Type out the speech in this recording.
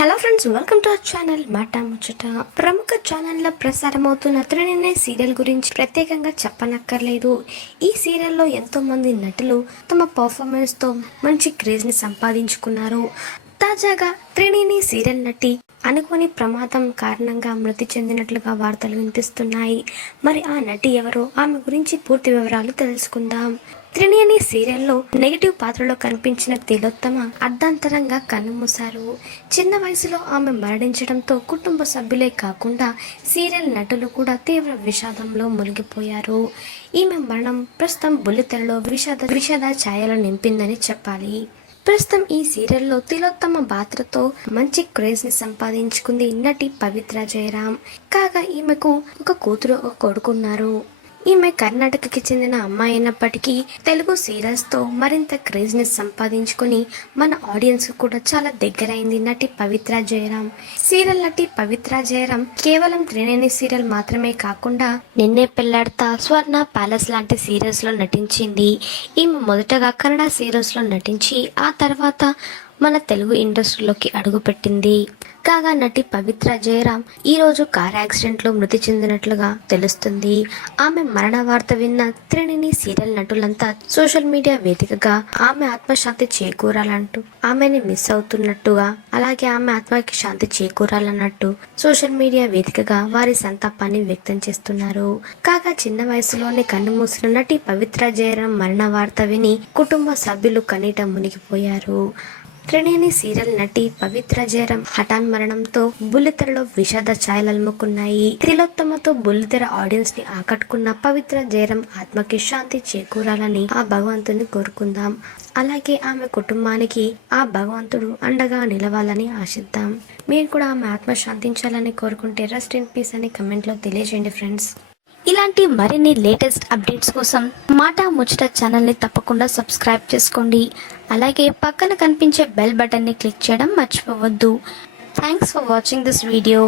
Hello friends welcome to our channel మాట ముచ్చట ప్రముఖ ఛానల్లో ప్రసారమవుతున్న త్రినినే సీరియల్ గురించి ప్రత్యేకంగా చెప్పనక్కర్లేదు. ఈ సీరియల్లో ఎంతోమంది నటులు తమ పర్ఫార్మెన్స్తో మంచి క్రేజ్ని సంపాదించుకున్నారు. తాజాగా త్రిణిని సీరియల్ నటి అనుకోని ప్రమాదం కారణంగా మృతి చెందినట్లుగా వార్తలు వినిపిస్తున్నాయి. మరి ఆ నటి ఎవరో? ఆమె గురించి పూర్తి వివరాలు తెలుసుకుందాం. త్రినేని సీరియల్లో నెగిటివ్ పాత్రలో కనిపించిన తిలోత్తమ అర్ధాంతరంగా కన్నుమూశారు. చిన్న వయసులో ఆమె మరణించడంతో కుటుంబ సభ్యులే కాకుండా సీరియల్ నటులు కూడా తీవ్ర విషాదంలో మునిగిపోయారు. ఈమె మరణం ప్రస్తుతం బుల్లితెరలో విషాద విషాద ఛాయలు నింపిందని చెప్పాలి. ప్రస్తుతం ఈ సీరియల్లో తిలోత్తమ పాత్రతో మంచి క్రేజ్ని సంపాదించుకుంది నటి పవిత్ర జయరాం కాగా ఈమెకు ఒక కూతురు ఒక కొడుకున్నారు. ఈమె కర్ణాటకకి చెందిన అమ్మాయి అయినప్పటికీ తెలుగు సీరియల్స్తో మరింత క్రేజ్ని సంపాదించుకుని మన ఆడియన్స్ కూడా చాలా దగ్గరైంది నటి పవిత్ర జయరాం సీరియల్ నటి పవిత్ర జయరాం కేవలం త్రినేని సీరియల్ మాత్రమే కాకుండా నిన్నే పెళ్ళాడతా స్వర్ణ ప్యాలెస్ లాంటి సీరియల్స్లో నటించింది. ఈమె మొదటగా కన్నడ సీరియల్స్లో నటించి ఆ తర్వాత మన తెలుగు ఇండస్ట్రీలోకి అడుగుపెట్టింది. కాగా నటి పవిత్ర జయరాం ఈ రోజు కార్ యాక్సిడెంట్లో మృతి చెందినట్లుగా తెలుస్తుంది. ఆమె మరణ వార్త విన్న త్రిణిని సీరియల్ నటులంతా సోషల్ మీడియా వేదికగా ఆమె ఆత్మశాంతి చేకూరాలంటూ ఆమెని మిస్ అవుతున్నట్టుగా అలాగే ఆమె ఆత్మకి శాంతి చేకూరాలన్నట్టు సోషల్ మీడియా వేదికగా వారి సంతాపాన్ని వ్యక్తం చేస్తున్నారు. కాగా చిన్న వయసులోనే కన్ను మూసిన నటి పవిత్ర జయరాం మరణ వార్త విని కుటుంబ సభ్యులు కనీట మునిగిపోయారు. త్రినేని సీరియల్ నటి పవిత్ర జయరాం హఠాన్ మరణంతో బుల్లితెరలో విషాద ఛాయలు త్రిలోత్తమతో బుల్లితెర ఆడియన్స్ని ఆకట్టుకున్న పవిత్ర జయరాం ఆత్మకి శాంతి చేకూరాలని ఆ భగవంతుని కోరుకుందాం. అలాగే ఆమె కుటుంబానికి ఆ భగవంతుడు అండగా నిలవాలని ఆశిద్దాం. మీరు కూడా ఆమె ఆత్మ శాంతించాలని కోరుకుంటే రెస్ట్ ఇన్ పీస్ అని కమెంట్లో తెలియజేయండి ఫ్రెండ్స్ ఇలాంటి మరిన్ని లేటెస్ట్ అప్డేట్స్ కోసం మాట ముచ్చట ఛానల్ని తప్పకుండా సబ్స్క్రైబ్ చేసుకోండి. అలాగే పక్కన కనిపించే బెల్ బటన్ని క్లిక్ చేయడం మర్చిపోవద్దు. Thanks for watching this video